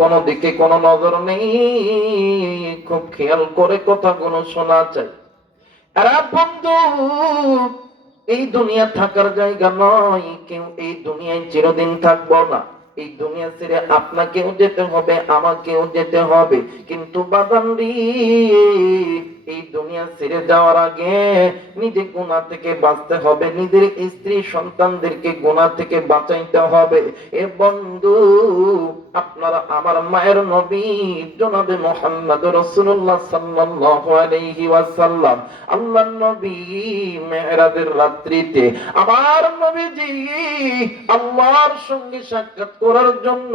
কোন দিকে কোনো নজর নেই, খুব খেয়াল করে কথাগুলো শোনা চাই। আরে বন্ধু, এই দুনিয়া থাকার জায়গা নয়, কেউ এই দুনিয়ায় চিরদিন থাকবো না। এই দুনিয়া ছেড়ে আপনাকেও যেতে হবে, আমাকেও যেতে হবে। কিন্তু বাদানরি, এই দুনিয়া ছেড়ে যাওয়ার আগে নিজে গুনাহ থেকে বাঁচতে হবে, নিজের স্ত্রী সন্তানদেরকে গুনাহ থেকে বাঁচাইতে হবে। এ বন্ধু, আপনারা আমার মায়ের নবী জনাবে মুহাম্মদ রাসূলুল্লাহ সাল্লাল্লাহু আলাইহি ওয়াসাল্লাম, আল্লাহর নবী মেরাজের রাত্রিতে আমার নবীজি আল্লাহর সঙ্গে সাক্ষাৎ করার জন্য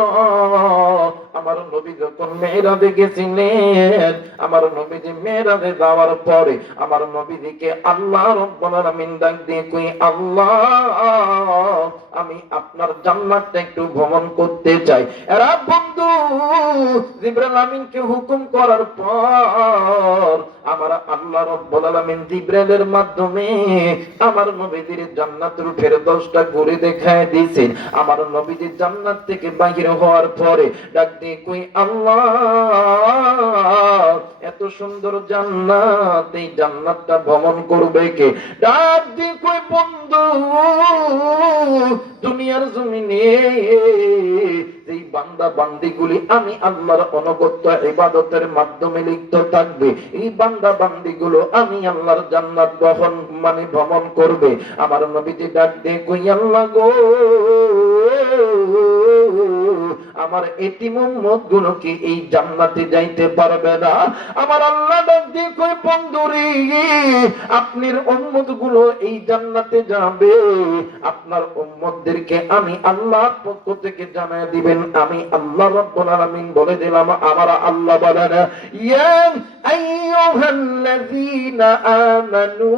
আমার নবী যখন মেরাজে গেছিলেন, আমার নবীজি মেরাজে যাওয়ার পরে আমার নবীজিকে আল্লাহ রাব্বুল আলামিন ডাক দিয়ে কই, আল্লাহ আমি আপনার জান্নাতটা একটু ভ্রমণ করতে চাই। এরা বন্ধু, জিবরাইল আমিনকে হুকুম করার পর আমার আল্লাহ রাব্বুল আলামিন জিবরাইলের মাধ্যমে আমার নবীজির জান্নাতুল ফেরদৌসটা ঘুরে দেখায় দিয়েছেন। আমার নবীজি জান্নাত থেকে বাহির হওয়ার পরে ডাক দিয়ে কই, আল্লাহ এত সুন্দর জান্নাত, এই জান্নাতটা ভ্রমণ করবে কে? ডাক দিয়ে কই, বন্ধু দুনিয়ার জমিনে যেই বান্দা বান্দিগুলি আমি আল্লাহর অনুগত ইবাদতের মাধ্যমে লিপ্ত থাকবে, এই বান্দা বান্দিগুলো আমি আল্লাহর জান্নাত ভ্রমণ করবে। আমার নবীজি ডাক দিয়ে কই, আল্লাহ গো, আমার এতিম উম্মত গুলো কি এই জান্নাতে যাইতে পারবে না? আমার আল্লাহ ডাক দিয়ে কই, বন্ধুরে আপনার উম্মত গুলো এই জান্নাতে যাবে, আপনার উম্মতদেরকে আমি আল্লাহর পক্ষ থেকে জানায় দিবেন, আমি আল্লাহ রাব্বুল আলামিন বলে দিলাম। আমার আল্লাহ বলেন, ইয়া আইয়ুহাল্লাযীনা আমানু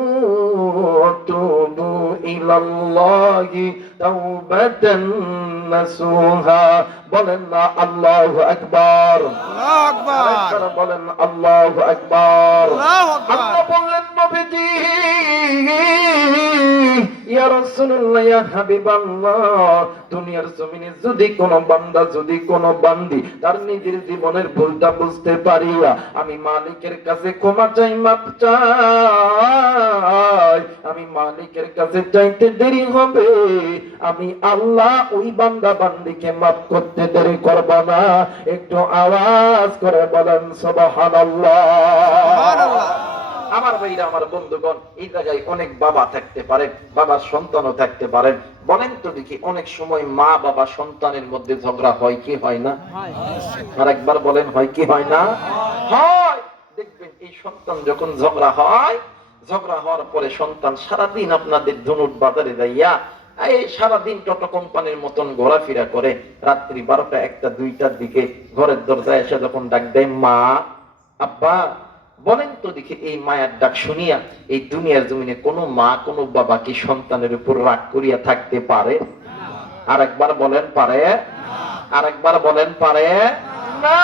তুবু ইলাল্লাহি তাওবাতান নাসুহা। বলেন না আল্লাহু আকবার, আল্লাহু আকবার, বলেন আল্লাহু আকবার, আল্লাহু আকবার। আল্লাহ বললেন, নবীজি ইয়া রাসূলুল্লাহ, ইয়া হাবিবাল্লাহ, দুনিয়ার জমিনে যদি কোনো বান্দা, যদি কোনো বান্দি তার নিজের জীবনের ভুলটা বুঝতে পারিয়া আমি মালিকের কাছে ক্ষমা চাই, মাপ চাই, আমি মালিকের কাছে চাইতে দেরি হবে, আমি আল্লাহ ওই বান্দা বান্দিকে মাফ করতে দেরি করব না। একটু আওয়াজ করে বলেন সুবহানাল্লাহ। সুবহানাল্লাহ। আমার ভাইরা, আমার বন্ধুগণ, এই জায়গায় অনেক বাবা থাকতে পারে, বাবার সন্তানও থাকতে পারেন। বলেন তো দেখি, অনেক সময় মা বাবা সন্তানের মধ্যে ঝগড়া হয় কি হয় না? আর একবার বলেন, হয় কি হয় না? হয়। দেখবেন এই সন্তান যখন ঝগড়া হয়, ঝগড়া হওয়ার পরে সন্তান সারাদিন আপনাদের ধনুট বাজারে যাইয়া এই সারাদিন টোটো কোম্পানির মতন ঘোরাফেরা করে, রাত্রি 12টা 1টা 2টার দিকে ঘরের দরজায় এসে যখন ডাক দেয়, মা আব্বা, বলেন তো দেখি এই মায়ের ডাক শুনিয়া এই দুনিয়ার জমিনে কোনো মা কোনো বাবা কি সন্তানের উপর রাগ করিয়া থাকতে পারে? আর একবার বলেন, পারে? আর একবার বলেন, পারে না?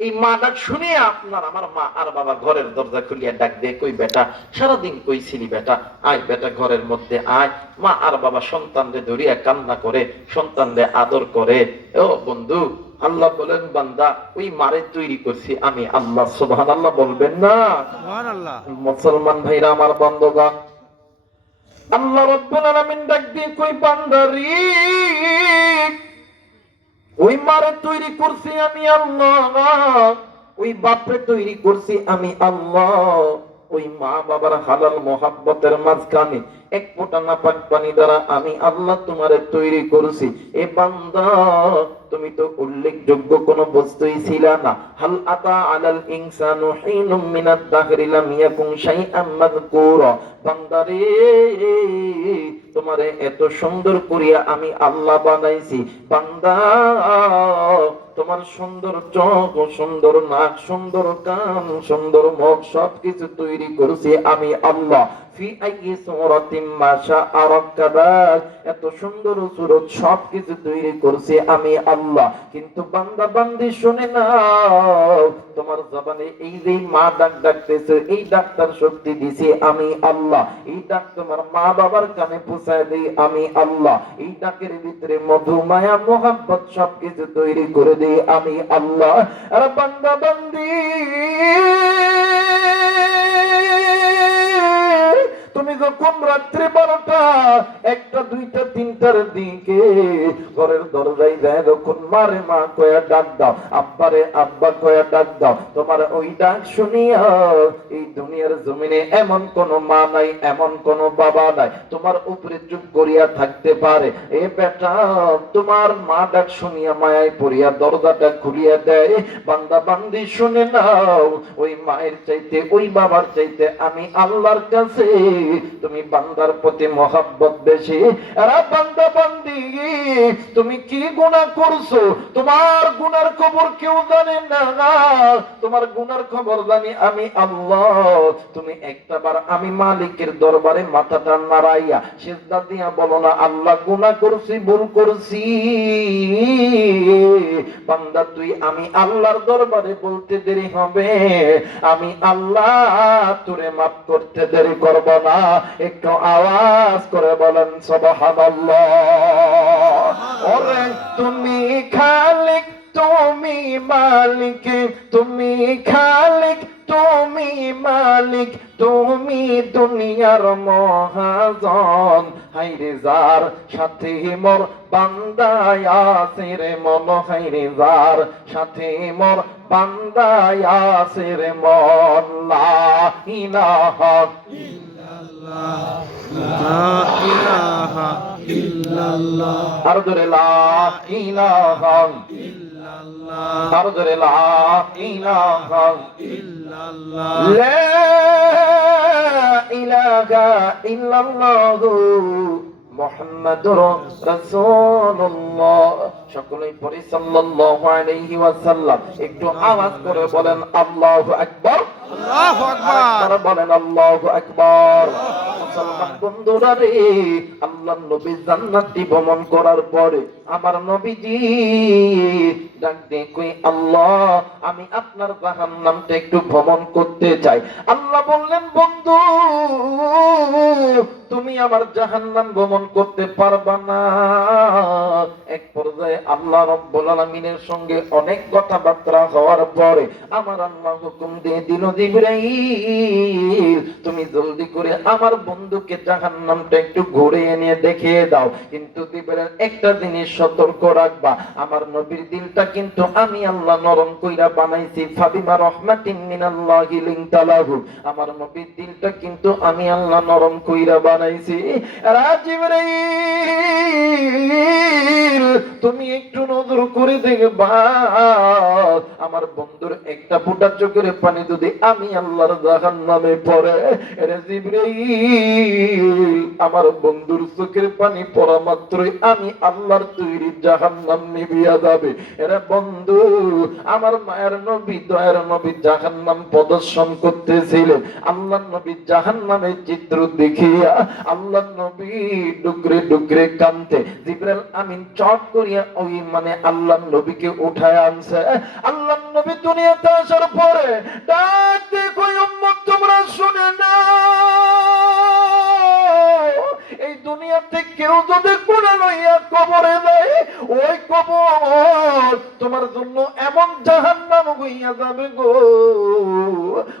এই মা ডাক শুনিয়া আপনার আমার মা আর বাবা ঘরের দরজা খুলিয়া ডাক দিয়ে কই, বেটা সারাদিন কই ছিলি বেটা, আয় বেটা ঘরের মধ্যে আয়। মা আর বাবা সন্তানদের ধরিয়া কান্না করে, সন্তানদের আদর করে। ও বন্ধু, আল্লাহ বলেন, বান্দা ওই মারে তৈরি করছি আমি আল্লাহ। সুবহানাল্লাহ বলবেন না? সুবহানাল্লাহ। মুসলমান ভাইরা, আমার বন্ধুগণ, আল্লাহ রাব্বুল আলামিন ডাক দিয়ে কই, বান্দারে ওই মারে তৈরি করছি আমি আল্লাহ, ওই বাপরে তৈরি করছি আমি আল্লাহ। ওই মা বাবার হালাল মোহাব্বতের মাঝখানে এক ফোঁটা নাপাক পানি দ্বারা আমি আল্লাহ তোমারে তৈরি করছি। এ বান্দা, তুমি তো উল্লেখযোগ্য কোন বস্তুই ছিল না। হাল আতা আলাল ইনসানু হিনুম মিনাদ দাহরি লাম ইয়াকুন শাইআম মাযকুরা। বান্দারে, তোমারে এত সুন্দর করিয়া আমি আল্লাহ বানাইছি। বান্দা, তোমার সুন্দর চোখ, সুন্দর নাক, সুন্দর কান, সুন্দর মুখ সবকিছু তৈরি করছি আমি আল্লাহ। ফি আইয়ি সূরাতিন মা শাআ রাক্কাবাক, এত সুন্দর সূরত সবকিছু তৈরি করছি আমি আল্লাহ। কিন্তু বান্দা বান্দি শুনে নাও, তোমার জবানে এই যে মা ডাক ডাকতেছে, এই ডাক্তার শক্তি দিছি আমি আল্লাহ। এই ডাক তোমার মা বাবার কানে পৌঁছায় দেই আমি আল্লাহ। এই ডাকের ভিতরে মধু মায়া মোহাব্বত সবকিছু তৈরি করে দেই আমি আল্লাহ। আর বান্দা বান্দি, তুমি যখন রাত্রে 12টা, 1টা, 2টা, 3টার দিকে ঘরের দরজায় যায়, যখন মারে মা কয়া ডাক দাও, আব্বারে আব্বা কয়া ডাক দাও, তোমার ওই ডাক শুনিয়া এই দুনিয়ার জমিনে এমন কোন মা নাই, এমন কোন বাবা নাই তোমার উপরে চুপ করিয়া থাকতে পারে। এ বেটা, তোমার মা ডাক শুনিয়া মায়ায় পড়িয়া দরজাটা খুলিয়া দেয়। বান্দা বান্দি শুনে নাও, ওই মায়ের চাইতে, ওই বাবার চাইতে আমি আল্লাহর কাছে তুমি বান্দার প্রতি মহব্বত বেশি। এরা বান্দা বান্দি, তুমি কি গুনাহ করছো? তোমার গুনার খবর কেউ জানে না, তোমার গুনার খবর জানি আমি আল্লাহ। তুমি একটাবার আমি মালিকের দরবারে মাথাটা নাড়াইয়া সিজদা দিয়া বলো না, আল্লাহ গুনাহ করছি, ভুল করছি। বান্দা, তুই আমি আল্লাহর দরবারে বলতে দেরি হবে, আমি আল্লাহ তোরে মাফ করতে দেরি করব না। একটু আওয়াজ করে বলেন সুবহানাল্লাহ। ওরে তুমি খালিক, তুমি মালিক, তুমি খালিক, তুমি মালিক, তুমি দুনিয়ার মহাজন। হাইরে যার সাথে মোর বান্দায় আছে রে মন, হাইরে যার সাথে মোর বান্দায় আছে রে মন। লা ইলাহা ইল্লাল্লাহ, লা ইলাহা ইল্লাল্লাহ, আর জোরে লা ইলাহা ইল্লাল্লাহ, আর জোরে লা ইলাহা ইল্লাল্লাহ, লা ইলাহা ইল্লাল্লাহ মুহাম্মাদুর রাসূলুল্লাহ। সকলেই পড়ি সাল্লাল্লাহু আলাইহি ওয়াসাল্লাম। একটু আওয়াজ করে বলেন আল্লাহু আকবার, আল্লাহু আকবার, বলেন আল্লাহু আকবার। মুসলমান বন্ধুরা রে, আল্লাহর নবী জান্নাতি ভ্রমণ করার পরে আমার নবীজি ডাক দিয়ে কই, আল্লাহ আমি আপনার জাহান্নামটা একটু ভ্রমণ করতে চাই। আল্লাহ বললেন, বন্ধু তুমি আমার জাহান্নাম ভ্রমণ করতে পারবা না। এক পর্যায়ে আল্লাহ রাব্বুল আলামিনের সঙ্গে অনেক কথাবার্তা হওয়ার পরে আমার আল্লাহ হুকুম দিয়ে দিল, জিবরাইল তুমি জলদি করে আমার বন্ধুকে জাহান্নামটা একটু ঘুরে এনে দেখিয়ে দাও। কিন্তু জিবরাইল একটা জিনিস সতর্ক রাখবা, আমার নবীর দিলটা কিন্তু আমি আল্লাহ নরম কইরা বানাইছি। ফাবিমা রাহমাতিন মিনাল্লাহি লিনতা লাহু, আমার নবীর দিলটা কিন্তু আমি আল্লাহ নরম কইরা বানাইছি। জিবরাইল তুমি একটু নজর করে দেখবা, আমার বন্ধুর একটা ফোঁটা চোখের পানি যদি আমি আল্লাহর জাহান্নামে পড়ে, এরে জিবরাইল আমার বন্ধুর চোখের পানি পড়া মাত্রই আমি আল্লাহর তৈরি জাহান্নাম নিভিয়া যাবে। এরে বন্ধু, আমার মায়ের নবী, দয়ার নবী জাহান্নাম প্রদর্শন করতেছিলেন। আল্লাহর নবী জাহান্নামের চিত্র দেখিয়া আল্লাহর নবী ডুকরে ডুকরে কাঁদতে, জিবরাইল আমিন চট করিয়া ওই আল্লাহর নবীকে উঠায় আনছে। আল্লাহর নবী দুনিয়াতে আসার পরে ডাক দিয়ে কই, উম্মত তোমরা শুনে নাও, এই দুনিয়াতে কেউ যদি গুনাহ লইয়া কবরে যায়, ওই কবর তোমার জন্য এমন জাহান্নাম হইয়া যাবে গো,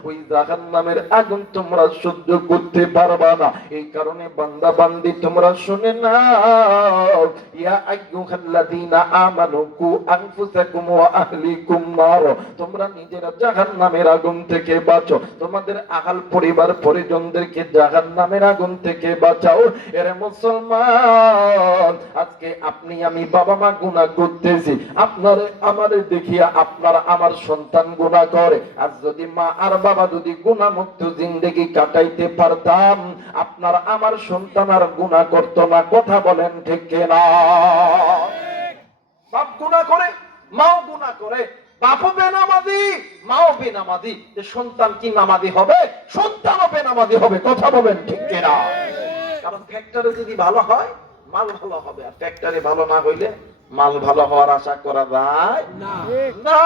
ওই জাহান্নামের আগুন তোমরা সহ্য করতে পারবা না। এই কারণে বান্দা বান্দি তোমরা শুনে নাও, ইয়া আইয়ুহাল্লাযীনা আমানু কু আনফুসাকুম ওয়া আহলিকুম নার, তোমরা নিজেরা জাহান্নামের আগুন থেকে বাঁচো, তোমাদের আহাল পরিবার পরিজনদেরকে জাহান্নামের আগুন থেকে বাঁচাও। এরে মুসলমান, আজকে আপনি আমি বাবা মা গুনাহ করতেছি, আপনারে আমারে দেখিয়া আপনার আমার সন্তান গুনাহ করে। আর যদি মা আর বাবা যদি গুনাহ মুক্ত জিন্দেগি কাটাইতে পারতাম, আপনার আমার সন্তান আর গুনাহ করত না। কথা বলেন ঠিক কিনা? বাপ গুনাহ করে, মাও গুনাহ করে, বাপও বেনামাজি, মাও বেনামাজি, যে সন্তান কি নামাজি হবে? সন্তানও বেনামাজি হবে। কথা বলেন ঠিক কিনা? কারণ ফ্যাক্টরি যদি ভালো হয় মাল ভালো হবে, আর ফ্যাক্টরি ভালো না হইলে মাল ভালো হওয়ার আশা করা যায় না।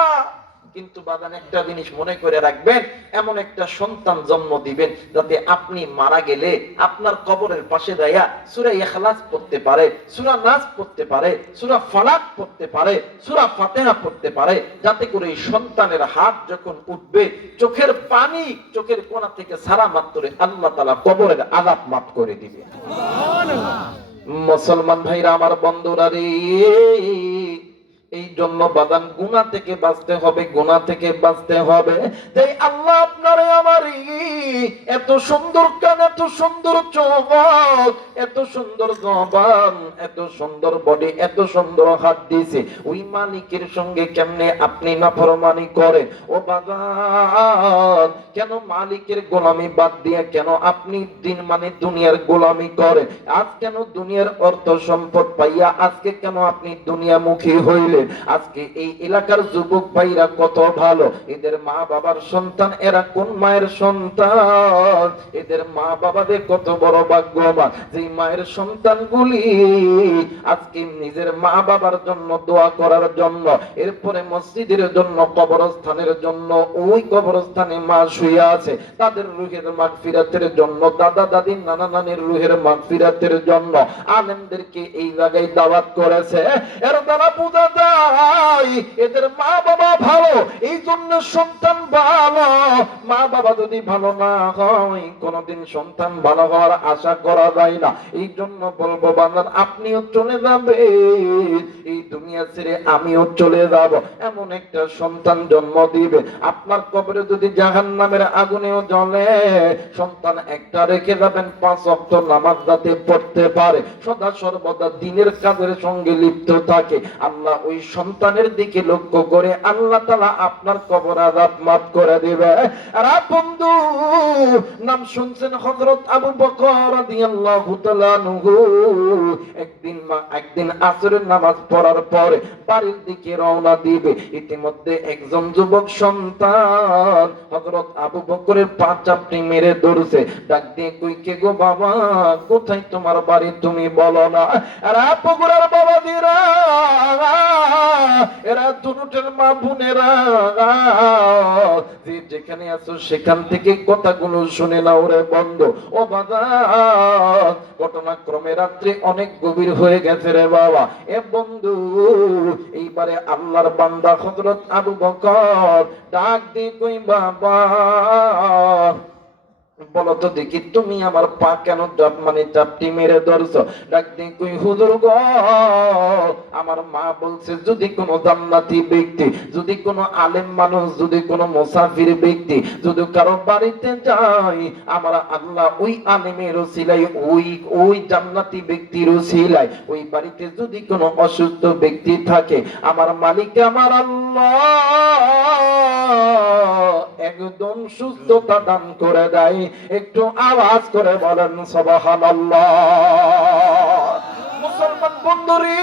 কিন্তু বাদান একটা জিনিস মনে করে রাখবেন, এমন একটা সন্তান জন্ম দিবেন যাতে আপনি মারা গেলে আপনার কবরের পাশে দাঁড়িয়ে সূরা ইখলাস পড়তে পারে, সূরা নাস পড়তে পারে, সূরা ফালাক পড়তে পারে, সূরা ফাতিহা পড়তে পারে, যাতে করে এই সন্তানের হাত যখন উঠবে চোখের পানি চোখের কোণা থেকে সারা মাত্রে আল্লাহ তাআলা কবরের আযাব মাফ করে দিবে। মুসলমান ভাইরা আমার, বন্ধুরা রে, এই জন্য বাদান গুনাহ থেকে বাঁচতে হবে, গুনাহ থেকে বাঁচতে হবে। তাই আল্লাহ আপনারে আমারই এত সুন্দর কান, এত সুন্দর চোখ, এত সুন্দর জবান, এত সুন্দর বডি, এত সুন্দর হাত দিয়েছে। ওই মালিকের সঙ্গে কেমনে আপনি নাফরমানি করেন? ও বাজান, কেন মালিকের গোলামি বাদ দিয়ে কেন আপনি দিন মানে দুনিয়ার গোলামি করেন? আজ কেন দুনিয়ার অর্থ সম্পদ পাইয়া আজকে কেন আপনি দুনিয়ামুখী হইলেন? আজকে এই এলাকার যুবক ভাইরা কত ভালো, এদের মা বাবার সন্তান, এরা কোন মায়ের সন্তান? এদের মা বাবাদের কত বড় ভাগ্যবান যে মায়ের সন্তানগুলি আজকে নিজের মা বাবার জন্য দোয়া করার জন্য, এরপরে মসজিদের জন্য, কবরস্থানের জন্য, ওই কবরস্থানে মা শুয়ে আছে তাদের রুহের মাগফিরাতের জন্য, দাদা দাদি নানা নানির রুহের মাগফিরাতের জন্য আলেমদেরকে এই জায়গায় দাওয়াত করেছে। এর দ্বারা বোঝা যায় এদের মা বাবা ভালো, এই জন্য সন্তান ভালো। মা বাবা যদি ভালো না হয় কোনদিন সন্তান ভালো হওয়ার আশা করা যায় না। এই জন্য বলবো বান্দার, আপনিও চলে যাবে এই দুনিয়া ছেড়ে, আমিও চলে যাব। এমন একটা সন্তান জন্ম দিবে আপনার কবরে যদি জাহান্নামের আগুনেও জ্বলে, সন্তান একটা রেখে যাবেন, 5 ওয়াক্ত নামাজ যাতে পড়তে পারে, সদা সর্বদা দ্বীনের কাজের সঙ্গে লিপ্ত থাকে। আল্লাহ ওই সন্তানের দিকে লক্ষ্য করে আল্লাহ তাআলা আপনার কবর আযাব মাফ করে দিবে। আর বন্ধু, নাম শুনছেন হযরত আবু বকর রাদিয়াল্লাহু তাআলা আনহু, একদিন আসরের নামাজ পড়ার পরে বাড়ির দিকে রওনা দিবে। ইতিমধ্যে একজন যুবক সন্তান হযরত আবু বকরের পা চাপটি মেরে ধরছে, ডাক দিয়ে কই, কে গো বাবা, কোথায় তোমার বাড়ি তুমি বলো না? আর বগুড়ার বাবা দিরা, এরা দুটের মা বোনেরা, যে যেখানে আছো সেখান থেকে কথাগুলো শুনে নাও রে বন্ধু। ও বাবা, ঘটনাক্রমে রাত্রি অনেক গভীর হয়ে গেছে রে বাবা। এ বন্ধু, এইবারে আল্লাহর বান্দা হযরত আবু বকর ডাক দিয়ে কই, বাবা বলো তো দেখি, তুমি আমার পা কেন চাপটি মেরে ধরছো? ডাক দিয়ে কই, হুজুর গো, আমার মা বলছে যদি কোনো জান্নাতি ব্যক্তি, যদি কোনো আলেম মানুষ, যদি কোনো মুসাফির ব্যক্তি যদি কারো বাড়িতে যায়, আমার আল্লাহ ওই আলেমের ওসিলায়, ওই জান্নাতি ব্যক্তির ওসিলায় ওই বাড়িতে যদি কোনো অসুস্থ ব্যক্তি থাকে, আমার মালিক আমার আল্লাহ একদম সুস্থতা দান করে দেয়। একটু আওয়াজ করে বলেন সুবহানাল্লাহ। মুসলমান বন্ধুরে,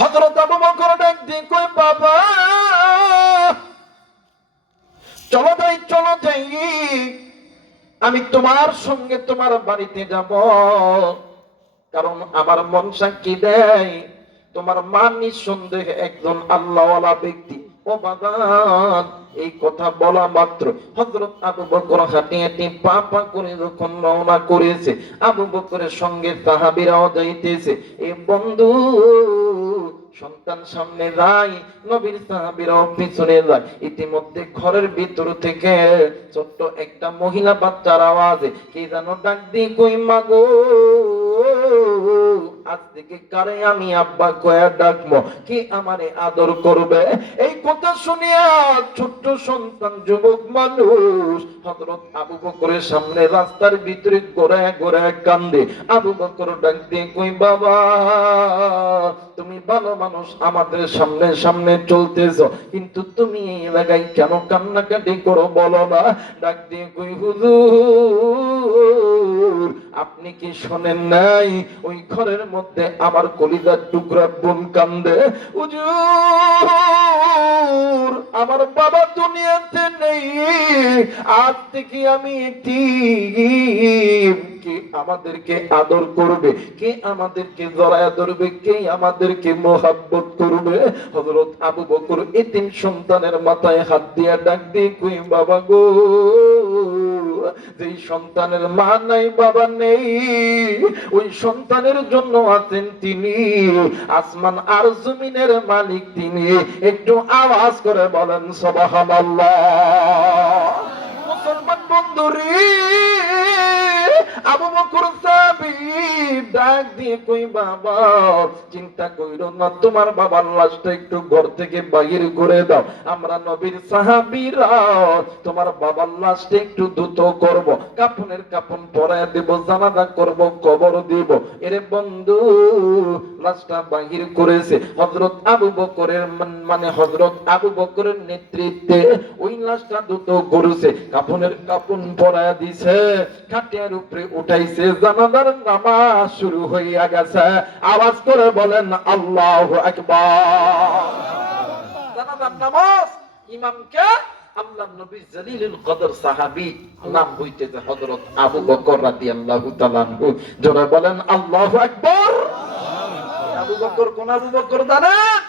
হযরত আবু বকর ডাক দিয়ে কই, বাবা চলো যাই, আমি তোমার সঙ্গে তোমার বাড়িতে যাব। কারণ আমার মন সাক্ষী দেয় তোমার মা নিঃসন্দেহে একজন আল্লাহওয়ালা ব্যক্তি। ও বাগান, এই কথা বলা মাত্র হযরত আবু বকর হাঁটি হাঁটি পা পা করে যখন রওনা করেছে, আবু বকরের সঙ্গে সাহাবীরাও যাইতেছে। এই বন্ধু, সন্তান সামনে যায়, নবীর সাহাবীরাও পিছনে যায়। ইতিমধ্যে ঘরের ভিতর থেকে ছোট্ট একটা মহিলা বাচ্চার আওয়াজে কে যেন ডাক দিয়ে কই, মাগো আজ থেকে কারে আমি আব্বা কয়া ডাকবো, কি আমারে আদর করবে? এই কথা শুনিয়া ছোট্ট সন্তান যুবক মানুষ হযরত আবু বকরের সামনে রাস্তার ভিতরে গোড়ায় গোড়ায় কান্দে। আবু বকর ডাক দিয়ে কই, বাবা তুমি ভালো মানুষ, আমাদের সামনে সামনে চলতেছো, কিন্তু তুমি এই জায়গায় কেন কান্নাকাটি করো বলো না? ডাক দিয়ে কই, হুজুর আপনি কি শোনেন নাই ওই ঘরের মধ্যে আমার কলিজার টুকরা বোন কান্দে, হুজুর আমার বাবা দুনিয়াতে নেই, আজ থেকে আমি এতিম, কে আমাদেরকে আদর করবে, কে আমাদেরকে জড়ায়া ধরবে, কে আমাদেরকে মোহাব্বত করবে? হযরত আবু বকর এতিম সন্তানের মাথায় হাত দিয়া ডাক দিয়ে কই, বাবা গো, যেই সন্তানের মা নাই বাবা নেই, ওই সন্তানের জন্য আছেন তিনি, আসমান আর জমিনের মালিক তিনি। একটু আওয়াজ করে বলেন সুবহানাল্লাহ। মুসলমান বন্ধুরে, আবু বকর সাহাবী ডাক দিয়ে কই, বাবা চিন্তা কইরো না, তোমার বাবার লাশটা একটু ঘর থেকে বাইরে করে দাও, আমরা নবীর সাহাবীরা তোমার বাবার লাশটা একটু দ্রুত করব, কাফনের কাফন পরায় দেব, জানাজা করব, কবর দিব। এরে বন্ধু, লাশটা বাহির করেছে হযরত আবু বকরের, মানে হযরত আবু বকরের নেতৃত্বে ওই লাশটা দ্রুত করেছে, কাফনের কাফন পরায় দিছে, খাটিয়ার উপরে উঠাইছে, জানাজার নামাজ শুরু হইয়া গেছে। আওয়াজ করে বলেন আল্লাহু আকবার। জানাজার নামাজ ইমামকে আল্লাহর নবী জলিলুল কদর সাহাবী নাম হইতেছে হযরত আবু বকর রাদিয়াল্লাহু তাআলা আনহু। জোরে বলেন আল্লাহু আকবার। আবু বকর কোন আবু বকর জানেন?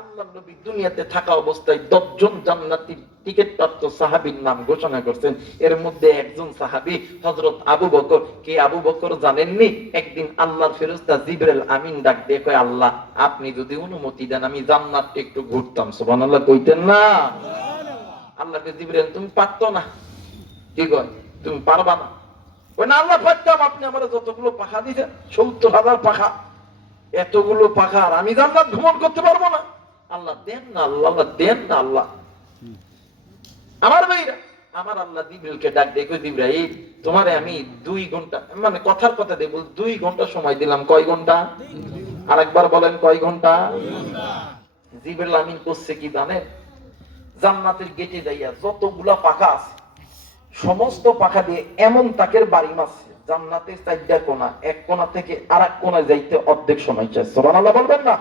আল্লাহর নবী দুনিয়াতে থাকা অবস্থায় 10 জন জান্নাতীর টিকিট প্রাপ্ত সাহাবীর নাম ঘোষণা করেছেন। এর মধ্যে একজন সাহাবী হযরত আবু বকর। কে আবু বকর জানেননি? একদিন আল্লাহর ফেরেশতা জিবরাইল আমিন ডাক দিয়ে কয়, আল্লাহ আপনি যদি অনুমতি দেন আমি জান্নাতে একটু ঘুরতাম। সুবহানাল্লাহ কইতেন না? আল্লাহকে জিবরাইল তুমি পারতো না? কি কয় তুমি পারবা না? ওই না আল্লাহ পারতাম, আপনি আমারে যতগুলো পাখা দিয়েছেন 70,000 পাখা, এতগুলো পাখা আর আমি জান্নাত ভ্রমণ করতে পারবো না? আল্লাহ দেন না, আল্লাহ দেন না। আল্লাহ আমার ভাইরা, আমার আল্লাহ জিবরাইলকে ডাক দিয়ে কই, জিবরাইল তোমারে আমি 2 ঘন্টা, মানে কথার কথা দেব, 2 ঘন্টা সময় দিলাম। কয় ঘন্টা? আরেকবার বলেন কয় ঘন্টা? জিবরাইল আমিন করছে কি জানেন? জান্নাতের গেটে যাইয়া যতগুলা পাখা আছে সমস্ত পাখা দিয়ে এমন তাকের বাড়ি মারছে, জান্নাতের 4টা কোণা, এক কোণা থেকে আরেক কোণায় যাইতে অর্ধেক সময় চাই। সুবহানাল্লাহ বলবেন না?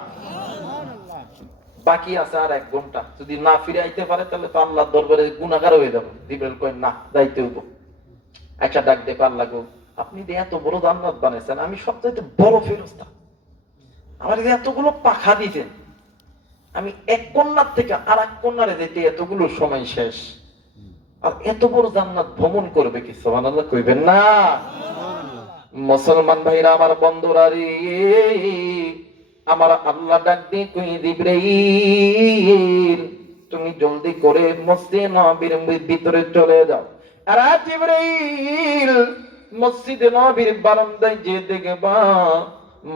বাকি আছে আর 1 ঘন্টা, যদি না ফিরে আইতে পারে তাহলে তো আল্লাহর দরবারে গুনাহগার হয়ে যাবে। জিবরাইল কয় না, যাইতে হইব। একটা ডাক দিয়ে আল্লাহ গো, আপনি যে এত বড় জান্নাত বানাইছেন, আমি সবচেয়ে বড় ফেরেশতা, আমার যে এতগুলো পাখা দিয়েছেন, আমি এক কন্যার থেকে আর এক কন্যারে যেতে এতগুলো সময় শেষ, আর এত বড় জান্নাত ভ্রমণ করবে কি? সুবহানাল্লাহ কইবেন না? মুসলমান ভাইরা আমার, বন্ধুরা রে, আমার আল্লাহ ডাক দিয়ে কই, জিবরাইল তুমি জলদি করে মসজিদে নববীর ভিতরে চলে যাও। আর জিবরাইল মসজিদে নববীর বারান্দায় যে দেখবা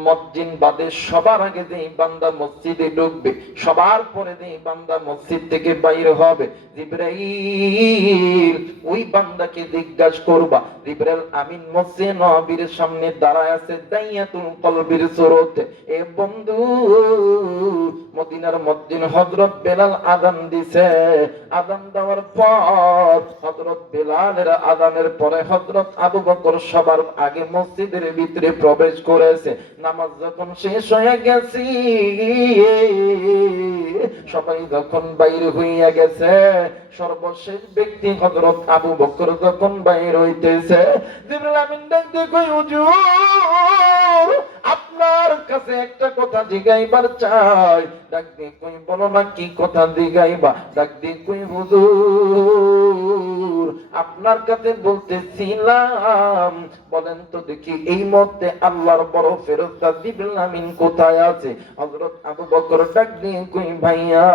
মসজিদ বাদে সবার আগে যে বান্দা মসজিদে ঢুকবে, সবার পরে যে বান্দা মসজিদ থেকে বাইরে হবে, জিবরাইল ওই বান্দাকে জিজ্ঞাসা করবা, জিবরাইল আমিন মসজিদে নববীর সামনে দাঁড়ায় আছে দাইয়াতুল কলবির সুরতে, এ বন্ধু মদিনার মসজিদ হযরত বেলাল আযান দিছে, আযান দেওয়ার পর হযরত বেলালের আযানের পরে হযরত আবু বকর সবার আগে মসজিদের ভিতরে প্রবেশ করেছে। নামাজ যখন শেষ হয়ে গেছে, সবাই যখন বাইরে হইয়া গেছে, সর্বশেষ ব্যক্তি হযরত আবু বকর যখন বাইর হইতেছে, জিবরাইল আমিন ডাক দিয়ে কই, হুজুর আপনার কাছে একটা কথা জিজ্ঞাইবার চাই। ডাক দিয়ে কই, বলো না কি কথা জিজ্ঞাইবা? ডাক দিয়ে কই, হুজুর আপনার কাছে বলতেছিলাম, বলেন তো দেখি এই মধ্যে আল্লাহর বড় ফেরেশতা জিবরাইল আমিন কোথায় আছে? হযরত আবু বকর ডাক দিয়ে কই, ভাইয়া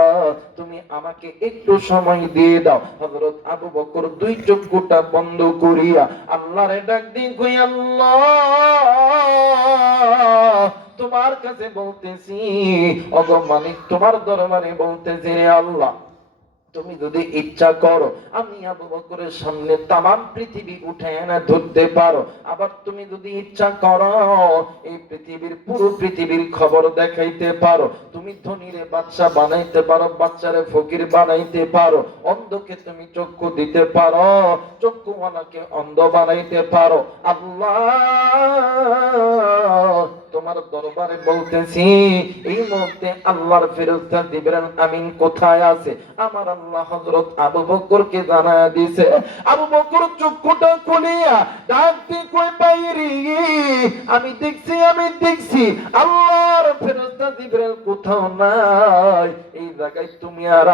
তুমি আমাকে একটু সময় দিয়ে দাও। হযরত আবু বকর 2 চক্ষুটা বন্ধ করিয়া আল্লাহরে ডাক দিয়ে কই, আল্লাহ তোমার কাছে বলতেছি, ওগো মালিক তোমার দরবারে বলতেছি, রে আল্লাহ তুমি যদি ইচ্ছা করো আমি আবু বকরের সামনে তামাম পৃথিবী উঠে এনে ধরতে পারো, আবার তুমি যদি ইচ্ছা করো এই পৃথিবীর পুরো পৃথিবীর খবর দেখাইতে পারো, তুমি ধনীরে বাদশা বানাইতে পারো, বাচ্চারে ফকির বানাইতে পারো, অন্ধকে তুমি চক্ষু দিতে পারো, চক্ষুওয়ালাকে অন্ধ বানাইতে পারো। আল্লাহ তোমার দরবারে বলতেছি এই মুহূর্তে আল্লাহর ফেরেশতা জিবরাইল আমিন কোথায় আছে? আমার আল্লাহ হযরত আবু বকরকে জানায়া দিয়েছে। আবু বকর চক্ষুটা খুলিয়া ডাক দিয়ে কই বাইরে, আমি দেখছি আল্লাহর ফেরেশতা জিবরাইল কোথাও নাই। এই জায়গায় তুমি আর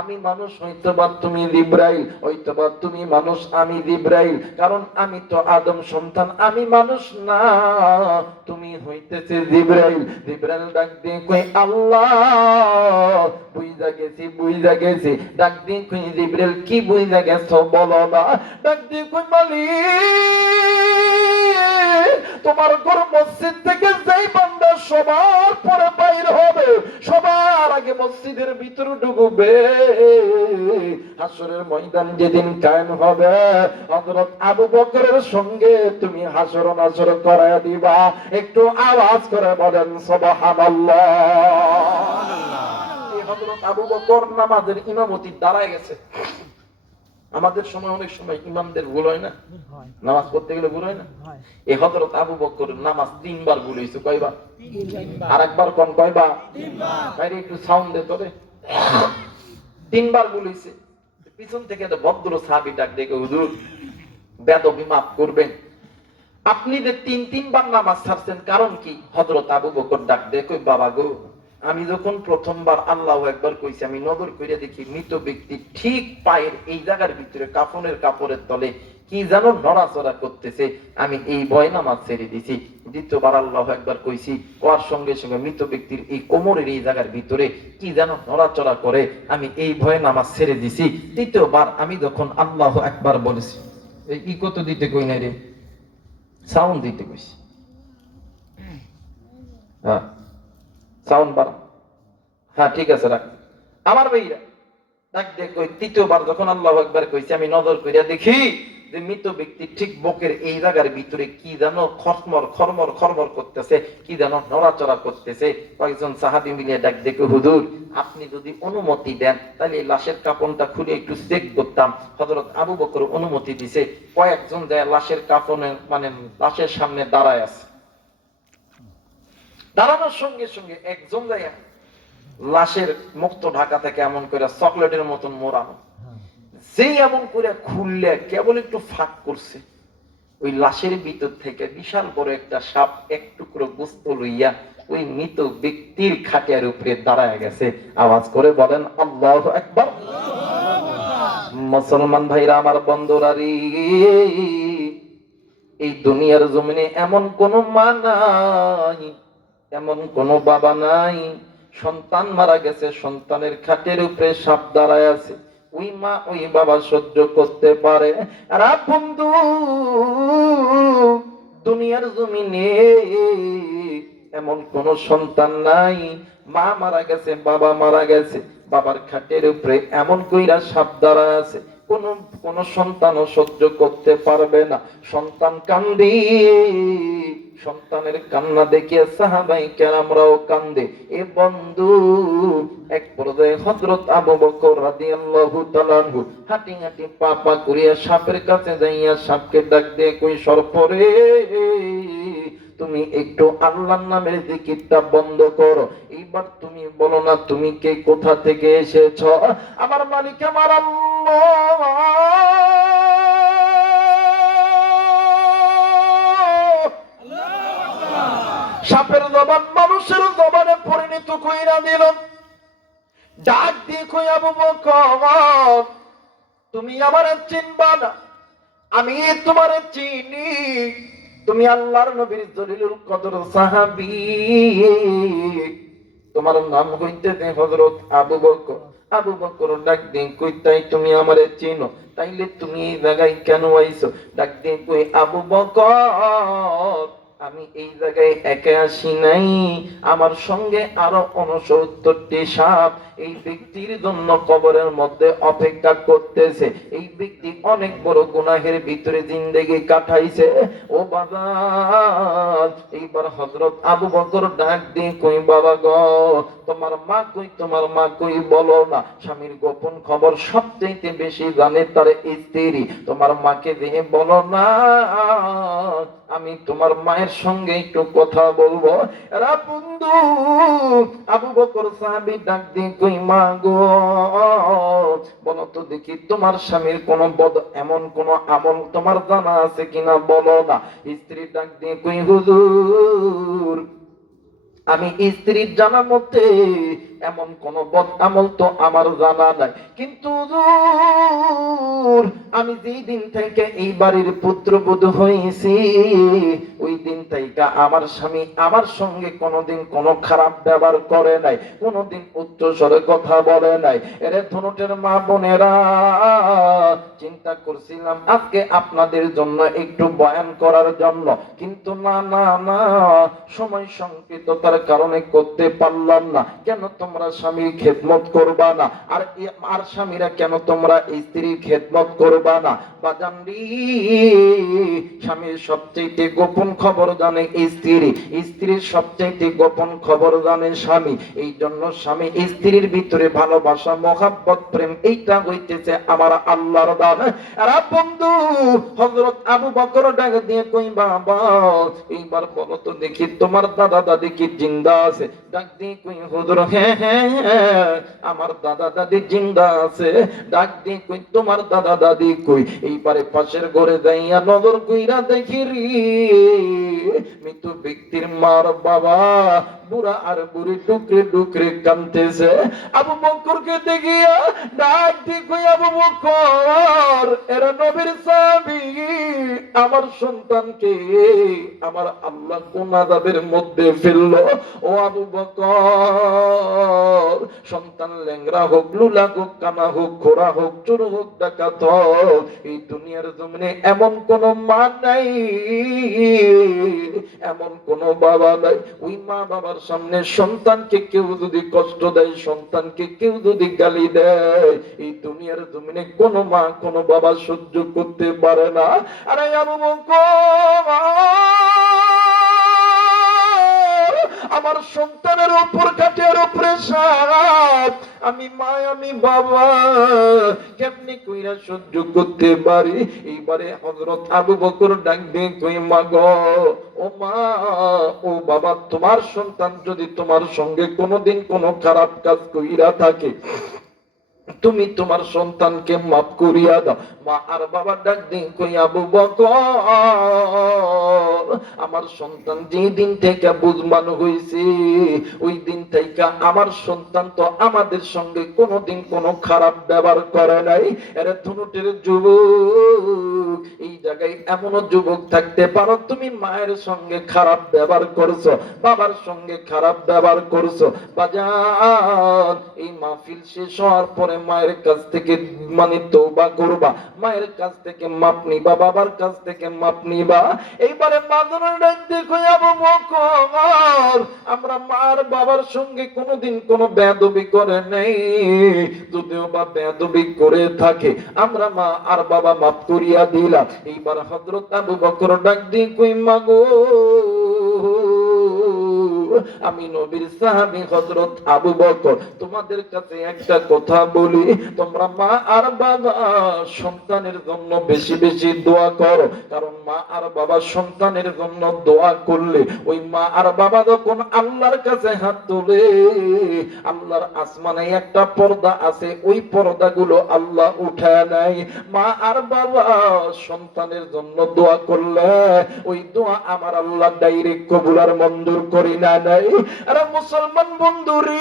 আমি মানুষ হয়তোবা তুমি জিবরাইল, হয়তোবা তুমি মানুষ আমি জিবরাইল, কারণ আমি তো আদম সন্তান, আমি মানুষ না, তুমি হইতেছে জিবরাইল। জিবরাইল ডাক দিয়ে কই আল্লাহ বুঝা গেছি। ডাক দিয়ে কই জিবরাইল কি বুঝা গেছো বলো না? ডাক দিয়ে কই মালিক তোমার ঘর মসজিদ থেকে যেই বান্দা সবার পরে বাইর হবে, সবার আগে মসজিদের ভিতরে ঢুকবে, হাসরের ময়দান যেদিন কায়েম হবে হযরত আবু বকরের সঙ্গে তুমি হাসর নাসর করায়া দিবা। একটু আওয়াজ করে বলেন সুবহানাল্লাহ। এই হযরত আবু বকর নামাজের ইমামতি দাঁড়ায় গেছে। আমাদের সময় অনেক সময় ইমামদের ভুল হয় না, নামাজ পড়তে গেলে ভুল হয় না? এই হযরত আবু বকর নামাজ 3 বার ভুল হইছে। কয়বার? আরেকবার কোন কয়বার? বাইরে একটু সাউন্ড দে তোরে। 3 বার ভুল হইছে। পিছন থেকে তো ভদ্র সাহাবী ডাক দেখে হুজুর বেদবি মাফ করবেন, আপনি যে 3 বার নামাজ ছাড়ছেন কারণ কি? হযরত আবু বকর ডাক দেখে কই বাবা গো, আমি যখন প্রথমবার আল্লাহু আকবার কইছি আমি নজর কইরা দেখি মৃত ব্যক্তি ঠিক পায়ের এই জায়গার ভিতরে কাফনের কাপড়ের তলে কি যেন নড়াচড়া করতেছে, আমি এই ভয় নামাজ ছেড়ে দিছি। দ্বিতীয়বার আল্লাহু আকবার কইছি, কোয়ার সঙ্গে সঙ্গে মৃত ব্যক্তির এই কোমরের এই জায়গার ভিতরে কি যেন নড়াচড়া করে, আমি এই ভয়ে নামাজ ছেড়ে দিছি। তৃতীয়বার আমি যখন আল্লাহু আকবার বলেছি, এই কি কত দিতে কই না রে, সাউন্ড দিতে কইছি, হ্যাঁ সাউন্ড বাড়া, হ্যাঁ ঠিক আছে রাখ। আমার ভাইরা ডাক দেখো তৃতীয়বার যখন আল্লাহু আকবার কইছি আমি নজর কইরা দেখি যে মৃত ব্যক্তি ঠিক বুকের এই জায়গার ভিতরে কি যেন খরমর করতেছে, কি যেন নড়াচড়া করতেছে। কয়েকজন সাহাবী মিলে ডাক দেখো হুজুর আপনি যদি অনুমতি দেন তাহলে এই লাশের কাফনটা খুলে একটু চেক করতাম। হযরত আবু বকর অনুমতি দিয়েছে। কয়েকজন যায় লাশের কাফনে মানে লাশের সামনে দাঁড়ায় আছে। দাঁড়ানোর সঙ্গে সঙ্গে একজন যায় লাশের মুক্ত ঢাকা থেকে এমন করে চকলেটের মতন মোড়ানো, যেই এমন করে খুললে কেবল একটু ফাঁক করছে, ওই লাশের ভিতর থেকে বিশাল বড় একটা সাপ এক টুকরো গোস্ত লইয়া ওই মৃত ব্যক্তির খাটিয়ার উপরে দাঁড়ায় গেছে। আওয়াজ করে বলেন আল্লাহু আকবার। মুসলমান ভাইরা আমার বন্ধুরা রে, এই দুনিয়ার জমিনে এমন কোন মা নাই, এমন কোন বাবা নাই, সন্তান মারা গেছে সন্তানের খাটের উপরে সাপ দাঁড়ায় আছে, ওই মা ওই বাবা সহ্য করতে পারে। আর বন্ধু দুনিয়ার জমিনে এমন কোন সন্তান নাই, মা মারা গেছে বাবা মারা গেছে, বাবার খাটের উপরে এমন কইরা সাপ দাঁড়ায় আছে, কোন সন্তানও সহ্য করতে পারবে না। সন্তান কান্দে, সন্তানের কান্না দেখিয়ে সাহাবাই কেরামরাও কান্দে। এ বন্ধু এক পর্যায়ে হযরত আবু বকর রাদিয়াল্লাহু তাআলা আনহু হাঁটি হাঁটি পা পা করিয়া সাপের কাছে যাইয়া সাপকে ডাক দিয়ে কই সরপরে তুমি একটু আল্লাহর নামের জিকিরটা বন্ধ করো। এইবার তুমি বলো না তুমি কে, কোথা থেকে এসেছো? আমার মালিক আমার আল্লাহ। সাপের জবান মানুষের জবানে পরিণত কইরা দিল। ডাক দিয়ে কই আবু বকর তুমি আমারে চিনবা না, আমি তোমারে চিনি, তুমি আল্লাহর নবীর জলিলুল কদর সাহাবী, তোমার নাম হইতেছে হযরত আবু বকর। আবু বকর ডাক দিয়ে কই তাই তুমি আমারে চিনো, তাইলে তুমি এই জায়গায় কেন আইছো? ডাক দিয়ে কই আবু বকর আমি এই জায়গায় একা আসি নাই, আমার সঙ্গে আরো 69টি সাপ এই ব্যক্তির জন্য কবরের মধ্যে অপেক্ষা করতেছে। এই ব্যক্তি অনেক বড় গুনাহের ভিতরে জিন্দেগি কাটাইছে। ও বাবা, এইবার হযরত আবু বকর ডাক দিয়ে কই, বাবা গো, তোমার মা কই, তোমার মা কই বলো না। স্বামীর গোপন খবর সবচেয়ে বেশি জানে তার স্ত্রী। তোমার মাকে দিয়ে বলো না আমি তোমার মায়ের সঙ্গে একটু কথা বলবো। এরা বন্ধু আবু বকর সাহাবী ডাক দিয়ে কই, মা গো, বলো তো দেখি তোমার স্বামীর কোন এমন কোন আমল তোমার জানা আছে কিনা, বলো না। স্ত্রী ডাক দিয়ে কই, হুজুর, আমি স্ত্রীর জানা মতে এমন কোন বদ আমল তো আমার জানা নাই, কিন্তু হুজুর, আমি যেই দিন থেকে এই বাড়ির পুত্রবধূ হয়েছি ওই দিন থেকে আমার স্বামী আমার সঙ্গে কোনোদিন কোনো খারাপ ব্যবহার করে নাই, কোনোদিন উচ্চ স্বরে কথা বলে নাই। এরে ধনুটের মা বোনেরা, চিন্তা করছিলাম আজকে আপনাদের জন্য একটু বয়ান করার জন্য, কিন্তু না না না, সময় সংকীর্ণতার কারণে করতে পারলাম না। কেন তোমরা স্বামীর খেদমত করবা না? আর স্বামীরা কেন তোমরা স্ত্রীর খেদমত করবা না? বাজানরি, স্বামীর সবচেয়ে গোপন খবর জানে স্ত্রী, স্ত্রীর সবচেয়ে গোপন খবর জানে স্বামী। এই জন্য স্বামী স্ত্রীর ভিতরে ভালোবাসা, মহাব্বত, প্রেম, এইটা হইতেছে আমার আল্লাহর দান। আর বন্ধু হযরত আবু বকর ডাক দিয়ে কই, বাবা, এইবার বলো তো দেখি তোমার দাদা দাদি কি জিন্দা আছে? ডাক দিয়ে কই, হুজুর, হ্যাঁ হ্যাঁ, আমার দাদা দাদি জিন্দা আছে। ডাক দিয়ে কই, তোমার দাদা দাদি কই? এইবারে পাশের ঘরে যাইয়া নজর কইরা দেখি রে, মৃত ব্যক্তির মার বাবা বুড়া আর বুড়ি টুকরে টুকরে কাঁদতেছে। আবু বকরকে দেখিয়া ডাক দিয়ে কই, আবু বকর, এরা নবীর সাহাবী, আমার সন্তানকে আমার আল্লাহ কোন আযাবের মধ্যে ফেললো? ও আবু বকর, সন্তান ল্যাংড়া হোক, লুলা হোক, কানা হোক, খোরা হোক, চোর হোক, ডাকাত হোক, এই দুনিয়ার জমিনে এমন কোন মা নাই, এমন কোন বাবা নাই, ওই মা বাবার সামনে সন্তানকে কেউ যদি কষ্ট দেয়, সন্তানকে কেউ যদি গালি দেয়, এই দুনিয়ার জমিনে কোন মা কোন বাবা সহ্য করতে পারে না। আরে আবু বকর, আমার সন্তানের উপর কাটের উপরে সাপ, আমি মা আমি বাবা কেমনি কইরা সহ্য করতে পারি? এইবারে হযরত আবু বকর ডাক দিয়ে কই, মা গো, ও মা, ও বাবা, তোমার সন্তান যদি তোমার সঙ্গে কোনোদিন কোনো খারাপ কাজ কইরা থাকে, তুমি তোমার সন্তানকে মাফ করিয়া দাও। মা আর বাবা ডাক দিয়ে কই, আবু বকর, আমার সন্তান যেই দিন থেকে বুঝবান হয়েছে ওই দিন থেকে আমার সন্তান তো আমাদের সঙ্গে কোনোদিন কোনো খারাপ ব্যবহার করে নাই। এর ধনুটের যুবক, এই জায়গায় এমনও যুবক থাকতে পারো তুমি মায়ের সঙ্গে খারাপ ব্যবহার করছো, বাবার সঙ্গে খারাপ ব্যবহার করছো। বাজার, এই মাহফিল শেষ হওয়ার পরে মায়ের কাছ থেকে তওবা করবা, মায়ের কাছ থেকে মাপ নিবা, বাবার কাছ থেকে মাপ নিবা। এইবারে মাদনের ডাক দেখো, আবু বকর, আমরা মার বাবার সঙ্গে কোনোদিন কোনো বেয়াদবি করে নাই, যদিও বা বেয়াদবি করে থাকে আমরা মা আর বাবা মাফ করিয়া দিলাম। এইবার হযরত আবু বকর ডাক দিয়ে কই, মাগো, আমি নবীর সাহাবী হযরত আবু বকর, তোমাদের কাছে একটা কথা বলি, তোমরা মা আর বাবা সন্তানের জন্য বেশি বেশি দোয়া করো, কারণ মা আর বাবা সন্তানের জন্য দোয়া করলে ওই মা আর বাবা যখন আল্লাহর কাছে হাত তোলে, আল্লাহর আসমানে একটা পর্দা আছে, ওই পর্দাগুলো আল্লাহ উঠায় নেয়। মা আর বাবা সন্তানের জন্য দোয়া করলে ওই দোয়া আমার আল্লাহ ডাইরেক্ট কবুল আর মঞ্জুর করি না নাই। আরে মুসলমান বন্ধুরি,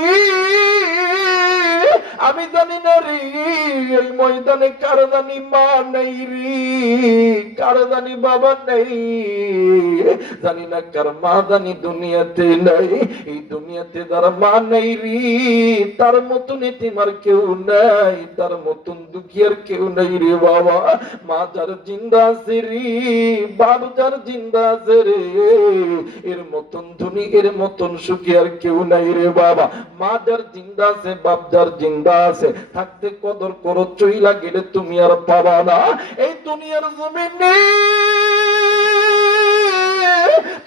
আমি জানি না রে এই ময়দানে কার জানি মা নেই রে, কার জানি বাবা নেই, জানি না কার মা জানি দুনিয়াতে নাই। এই দুনিয়াতে যার মা নেই রে তার মতন এতিমার কেউ নাই, তার মতন দুঃখীর কেউ নেই রে বাবা। মা যার জিন্দা আছে রে, বাপ যার জিন্দা আছে রে, এর মতন ধনী এর মতন সুখী আর কেউ নাই রে বাবা। মা যার জিন্দা আছে, বাপ যার জিন্দা আছে, থাকতে কদর করো, চইলা গেলে তুমি আর পাবা না। এই দুনিয়ার জমিনে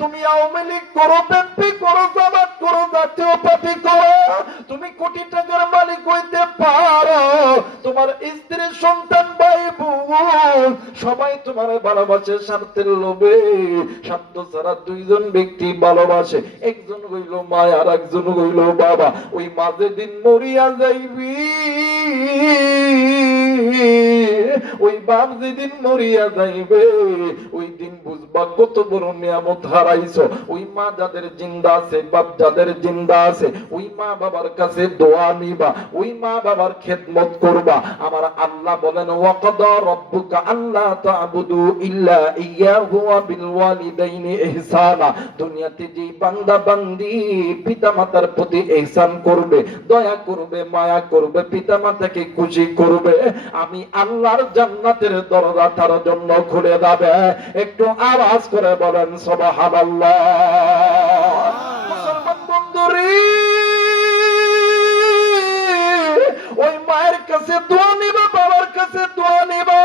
তুমি আওয়ামী লীগ করো, বিএনপি করো, জামাত করো, জাতীয় পার্টি করো, তুমি কোটি টাকার মালিক হইতে পারো, তোমার স্ত্রী সন্তান ভাই বোন সবাই তোমার ভালোবাসে স্বার্থের লোভে। স্বার্থ ছাড়া দুইজন ব্যক্তি ভালোবাসে, একজন হইল মা আর একজন হইল বাবা। ওই মাঝে দিন মরিয়া যাইবি, ওই বাপ যেদিন মরিয়া যাইবে ওই দিন বুঝবা কত বড় নিয়ামত হারাইছো। ওই মা যাদের জিন্দা আছে, বাপ যাদের জিন্দা আছে, ওই মা বাবার কাছে দোয়া নিবা, ওই মা বাবার খেদমত করবা। আমার আল্লাহ বলেন ওয়াকাদা রাব্বুকা আল্লা তা'বুদু ইল্লা ইয়াহু ওয়া বিল ওয়ালিদাইনি ইহসানা। দুনিয়াতে যে বান্দা বান্দি পিতামাতার প্রতি ইহসান করবে, দয়া করবে, মায়া করবে, পিতামাতাকে খুশি করবে, আমি আল্লাহর জান্নাতের দরজা তার জন্য খুলে যাবে। একটু আওয়াজ করে বলেন সুবহানাল্লাহ। মুসলমান বন্ধুরে, ওই মায়ের কাছে দোয়া নিবা, বাবার কাছে দোয়া নিবা।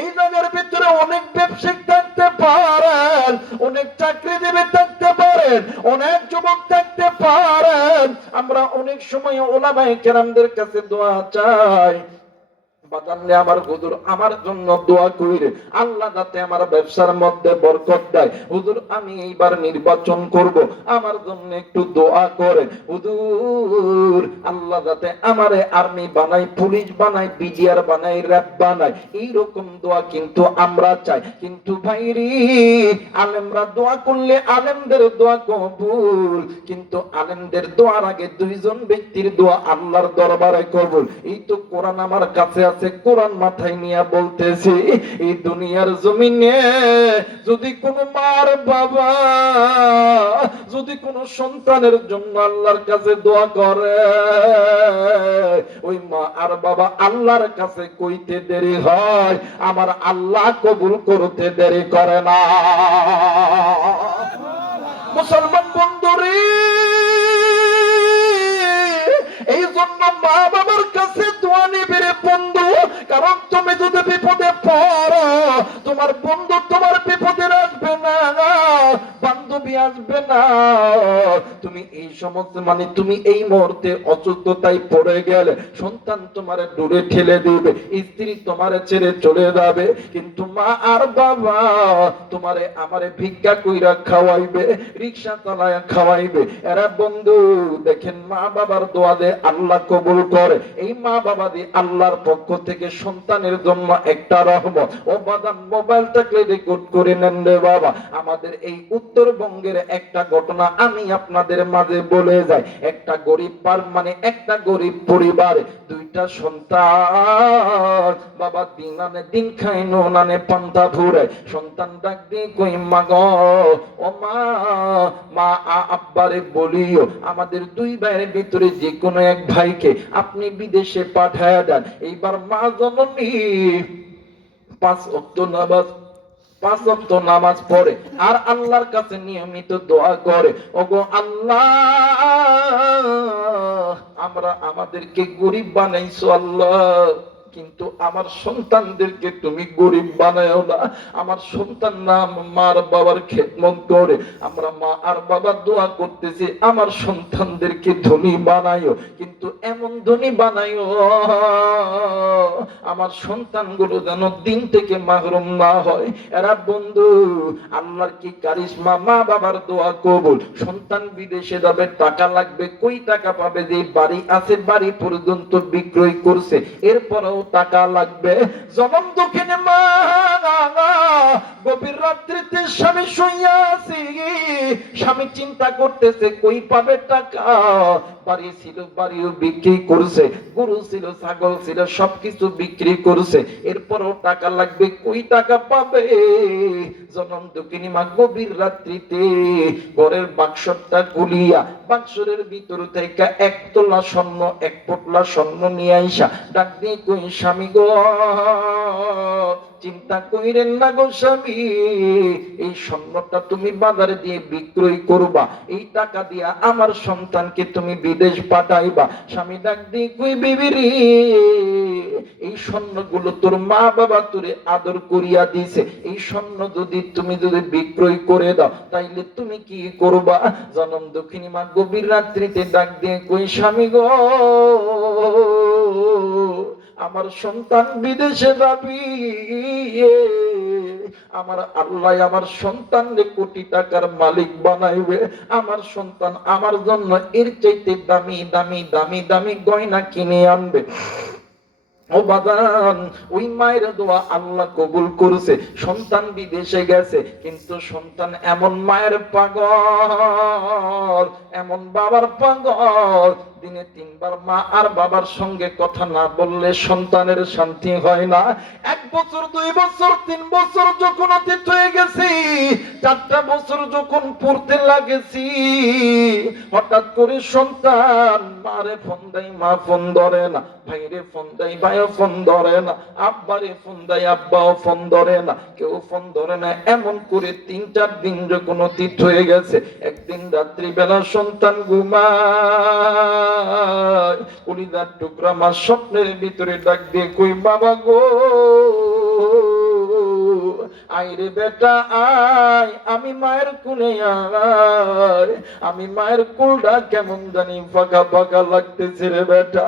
এই জায়গার ভিতরে অনেক ব্যবসায়িক থাকতে পারেন, অনেক চাকরিজীবী থাকতে পারেন, অনেক যুবক থাকতে পারেন। আমরা অনেক সময় ওলামায়ে কেরামদের কাছে দোয়া চাই, বাজানলে আমার হুজুর আমার জন্য দোয়া কইরে, আল্লাহ যাতে আমার ব্যবসার মধ্যে বরকত দেয়। হুজুর আমি এইবার নির্বাচন করব, আমার জন্য একটু দোয়া করে। হুজুর আল্লাহ যাতে আমারে আর্মি বানাই, পুলিশ বানাই, বিডিআর বানাই, র‍্যাব বানাই। এই রকম দোয়া কিন্তু আমরা চাই। কিন্তু ভাইরি আলেমরা দোয়া করলে আলেমদের দোয়া কবুল, কিন্তু আলেমদের দোয়ার আগে দুইজন ব্যক্তির দোয়া আল্লাহর দরবারে কবুল। এই তো কোরআন আমার কাছে আছে, কোরআন মাথায় নিয়ে বলতেছি, এই দুনিয়ার জমিনে যদি কোনো মার বাবা যদি কোনো সন্তানের জন্য আল্লাহর কাছে দোয়া করে, ওই মা আর বাবা আল্লাহর কাছে কইতে দেরি হয়, আমার আল্লাহ কবুল করতে দেরি করে না। মুসলমান বন্ধুরে, এই জন্য মা বাবার কাছে দোয়া নিবে রে বন্ধু। কারণ তুমি যদি বিপদে পড়ো, তোমার বন্ধু তোমার বিপদে আসবে না, বান্ধবী আসবে না। তুমি এই সমস্ত তুমি এই মুহূর্তে অসুস্থতায় পড়ে গেলে সন্তান তোমারে দূরে ঠেলে দিবে, স্ত্রী তোমারে ছেড়ে চলে যাবে, কিন্তু মা আর বাবা তোমারে আমারে ভিক্ষা কইরা খাওয়াইবে, রিকশা চালায়া খাওয়াইবে। এরা বন্ধু দেখেন মা বাবার দোয়া দে আল্লাহ কবুল করে। এই মা বাবা দিয়ে আল্লাহর পক্ষ থেকে সন্তানের জন্য একটা রহমত। ও বাদাম মোবাইলটাকে রেকর্ড করে নেন রে বাবা। আমাদের এই উত্তরবঙ্গের একটা ঘটনা আমি আপনাদের মাঝে বলে যাই। একটা গরিব একটা গরিব পরিবারে দুইটা সন্তান, বাবা দিন আনে দিন খায়, নুন আনে পান্তা ফুরায়। সন্তান ডাক দিয়ে কই মা গো, ও মা আব্বারে বলিও আমাদের দুই ভাইয়ের ভিতরে যে কোনো এক ভাইকে আপনি বিদেশে পাঠায় দেন। এইবার মা জননী 5 ওয়াক্ত নামাজ পড়ে আর আল্লাহর কাছে নিয়মিত দোয়া করে, ওগো আল্লাহ আমরা আমাদেরকে গরিব বানাইছো আল্লাহ, কিন্তু আমার সন্তানদেরকে তুমি গরিব বানায়ও না। আমার সন্তান নাম মার বাবার খেদমত করে, আমরা মা আর বাবার দোয়া করতেছি আমার সন্তানদেরকে ধনী বানায়ও, কিন্তু এমন ধনী বানায়ও আমার সন্তানগুলো যেন দিন থেকে মাহরুম না হয়। এরা বন্ধু আল্লাহর কি কারিশমা, মা বাবার দোয়া কবুল। সন্তান বিদেশে যাবে, টাকা লাগবে, কই টাকা পাবে? যে বাড়ি আছে বাড়ি পর্যন্ত বিক্রয় করছে, এরপরেও টাকা লাগবে। জনম দক্ষিণে মা গভীর রাত্রিতে স্বামী শুইয়া আছি, স্বামী চিন্তা করতেছে কই পাবে টাকা, বাড়ি ছিল বাড়িও বিক্রি করছে, গরু ছিল ছাগল ছিল সবকিছু বিক্রি করছে, এরপরও টাকা লাগবে, কই টাকা পাবে? জনম দুঃখিনী মা গভীর রাত্রিতে ঘরের বাক্সটা খুলিয়া বাক্সের ভিতর থেকে এক তোলা স্বর্ণ, এক পোটলা স্বর্ণ নিয়ে আইসা ডাক দিয়ে কই স্বামী গো, চিন্তা কইরেন না গো স্বামী, এই স্বর্ণটা তুমি বাজারে দিয়ে বিক্রয় করবা, এই টাকা দিয়া আমার সন্তানকে তুমি বিদেশ পাঠাইবা। স্বামী ডাক দিয়ে কই বিবি রে, এই স্বর্ণগুলো তোর মা বাবা তোরে আদর করিয়া দিছে, এই স্বর্ণ তুমি যদি বিক্রয় করে দাও তাইলে তুমি কি করবা? জনম দক্ষিণী মা গভীর রাত্রিতে ডাক দিয়ে কই স্বামী গো, আমার সন্তান বিদেশে যাবি, আমার আল্লাহ আমার সন্তানকে কোটি টাকার মালিক বানাইবে, আমার সন্তান আমার জন্য এর চাইতে দামি দামি দামি দামি গয়না কিনে আনবে। ও বাদান, ওই মায়ের দোয়া আল্লাহ কবুল করেছে, সন্তান বিদেশে গেছে, কিন্তু সন্তান এমন মায়ের পাগল, এমন বাবার পাগল, দিনে 3 বার মা আর বাবার সঙ্গে কথা না বললে সন্তানের শান্তি হয় না। 1 বছর 2 বছর 3 বছর যখন অতীত হয়ে গেছে, 4টা বছর যখন পড়তে লাগেছি, হঠাৎ করে সন্তান মারে ফোন দেয়, মা ফোন ধরে না, ভাইরে ফোন দেয়, ভাইও ফোন ধরে না, আব্বারে ফোন দেয়, আব্বাও ফোন ধরে না, কেউ ফোন ধরে না। এমন করে 3-4 দিন যখন অতীত হয়ে গেছে, একদিন রাত্রি বেলা সন্তান ঘুমায়, কলিজার টুকরা মা স্বপ্নের ভিতরে ডাক দিয়ে কই বাবা গো, আইরে বেটা আয়, আমি মায়ের কোলে আয়, আমি মায়ের কোলটা কেমন জানি ফাঁকা ফাঁকা লাগতেছে রে বেটা,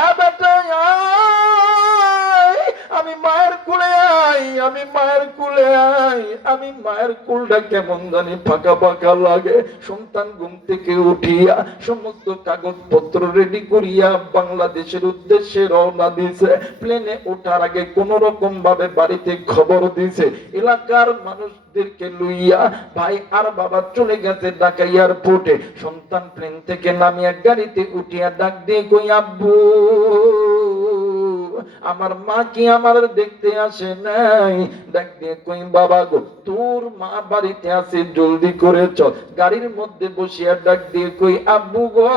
এ বেটা আয়, আমি মায়ের কোলে আয়, আমি মায়ের কোলে আয়, আমি মায়ের কোলটা কেমন জানি ফাঁকা ফাঁকা লাগে। সন্তান ঘুম থেকে উঠিয়া সমস্ত কাগজপত্র রেডি করিয়া বাংলাদেশের উদ্দেশ্যে রওনা দিয়েছে। প্লেনে ওঠার আগে কোন রকম ভাবে বাড়িতে খবর দিছে, এলাকার মানুষদেরকে লইয়া ভাই আর বাবা চলে গেছে ঢাকা এয়ারপোর্টে। সন্তান প্লেন থেকে নামিয়া গাড়িতে উঠিয়া ডাক দিয়ে কই আব্বু, আমার মা কি আমার দেখতে আসে নাই? ডাক দিয়ে কই বাবা গো, তোর মা বাড়িতে আছে, জলদি করে চল। গাড়ির মধ্যে বসিয়া ডাক দিয়ে কই আব্বু গো,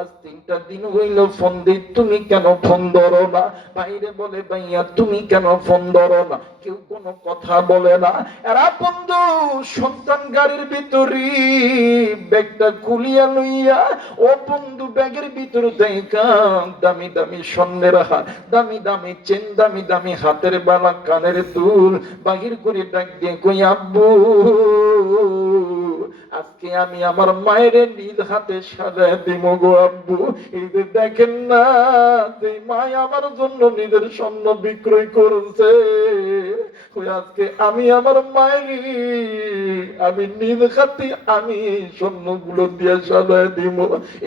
আজ 3টা দিন হইল ফোন দিই, তুমি কেন ফোন ধরো না? বাইরে বলে ভাইয়া তুমি কেন ফোন ধরো না? কেউ কোনো কথা বলে না। এরা বন্ধু সন্তান গাড়ির ভিতরে ব্যাগটা খুলিয়া লইয়া, ও বন্ধু ব্যাগের ভিতরে দেখা দামি দামি স্বর্ণের হার, দামি দামি চেন, দামি দামি হাতের বালা, কানের দুল বাহির করে ডাক দিয়ে কই আব্বু, আজকে আমি আমার মায়ের নিজ হাতে সাজায় দিব গো আব্বু। এই যে দেখেন না, যে মায় আমার জন্য নিজের স্বর্ণ বিক্রয় করেছে, ওই আজকে আমি আমার মায়ের আমি নিজ হাতে আমি স্বর্ণগুলো দিয়ে সাজায় দিব।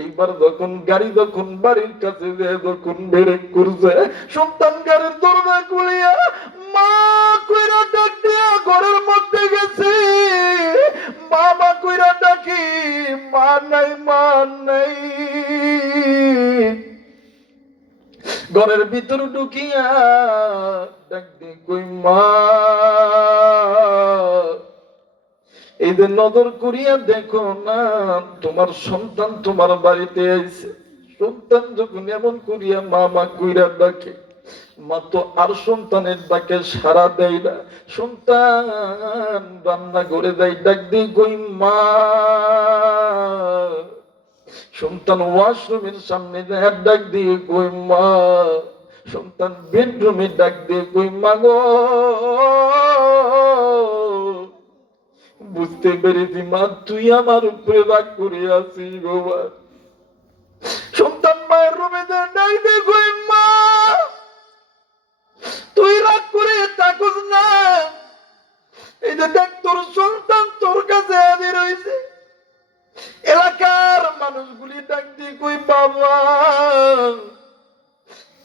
এইবার যখন গাড়ি যখন বাড়ির কাছে যখন ব্রেক করছে, সন্তান গাড়ির দরজা খুলিয়া মা কইরা ডাক দিয়া ঘরের মধ্যে গেছে, বাবা কইরা ডাকি, মা নাই, মা নাই। ঘরের ভিতর ঢুকিয়া ডাক দিয়ে কই মা, এই যে নজর করিয়া দেখো না, তোমার সন্তান তোমার বাড়িতে আইছে। সন্তান যখন এমন করিয়া মা মা কইরা ডাকে, মা তো আর সন্তানের ডাকে সাড়া দেয় না। সন্তান রান্না করে দেয়, ডাক দিয়ে কই মা। সন্তান ওয়াশরুমের সামনে যায়, ডাক দিয়ে কই মা। সন্তান বেডরুমে ডাক দিয়ে কই মা গো, বুঝতে পেরেছি মা তুই আমার উপরে রাগ করে আছিস গো মা। সন্তান মায়ের রুমে যায়, ডাক দিয়ে কই মা, তুই রাগ করে থাকুস না, এই যে দেখ তোর সন্তান তোর কাছে হাজির হয়েছে। এলাকার মানুষগুলি ডাক দিয়ে কই বাবা,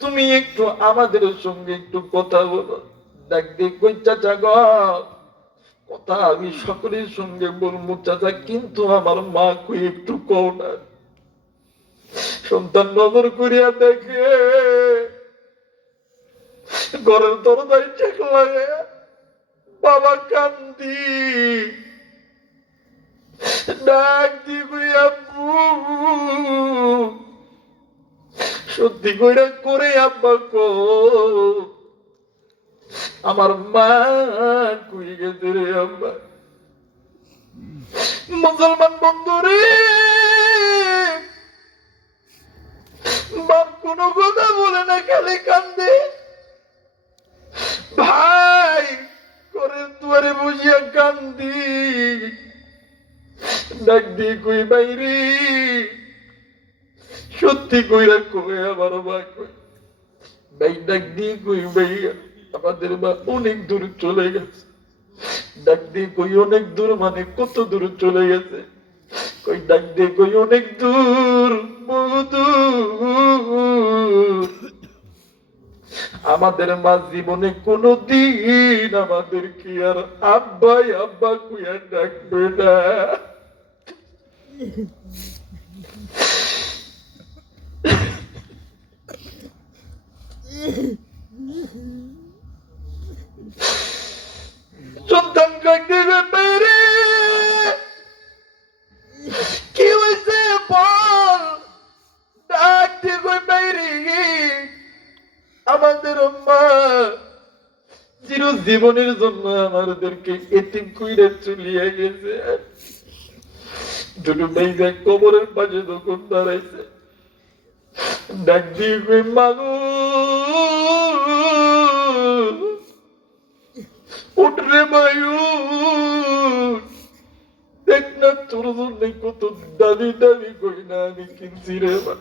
তুমি একটু আমাদের সঙ্গে একটু কথা বলো। ডাক দিয়ে কই চাচা গো, কথা আমি সকলের সঙ্গে বলবো চাচা, কিন্তু আমার মা কই একটু কও না। সন্তান নজর করিয়া দেখে ঘরের দরজায় ঠেক লাগে, বাবা কান্দি ডাক দি কই আব্বু, সত্যি কইরা করে আব্বা কো আমার মা কই গেছে রে আব্বা। মুসলমান বন্ধুরে, বাপ কোনো কথা বলে না, খালি কান্দে। ভাই ঘরের দুয়ারে বসিয়া কান্দি, ডাক দিয়ে কই বাইরে সত্যি কইরা কই আমার মা কই। ভাই ডাক দিয়ে কই ভাই আমাদের মা অনেক দূর চলে গেছে। ডাক দিয়ে কই অনেক দূর মানে কত দূর চলে গেছে? কই ডাক দিয়ে কই অনেক দূর, বহু দূর। আমাদের মা জীবনে কোনদিন আমাদের কি আর আব্বাই আব্বা কুইয়া ডাকবে না। সন্তান ডাক দিবে বাইরে, কি হয়েছে বল? ডাক দিবে বাইরে আমাদের মা চির জীবনের জন্য আমাদেরকে এতিম কইরা চলিয়া গেছে। দুটো মেয়ে কবরের পাশে যখন দাঁড়াইছে, ডাক দিয়ে কই মাগো উঠরে মায়ু, দেখ না তোর জন্য কত দামি দামি কই না আমি কিনছি রে মা।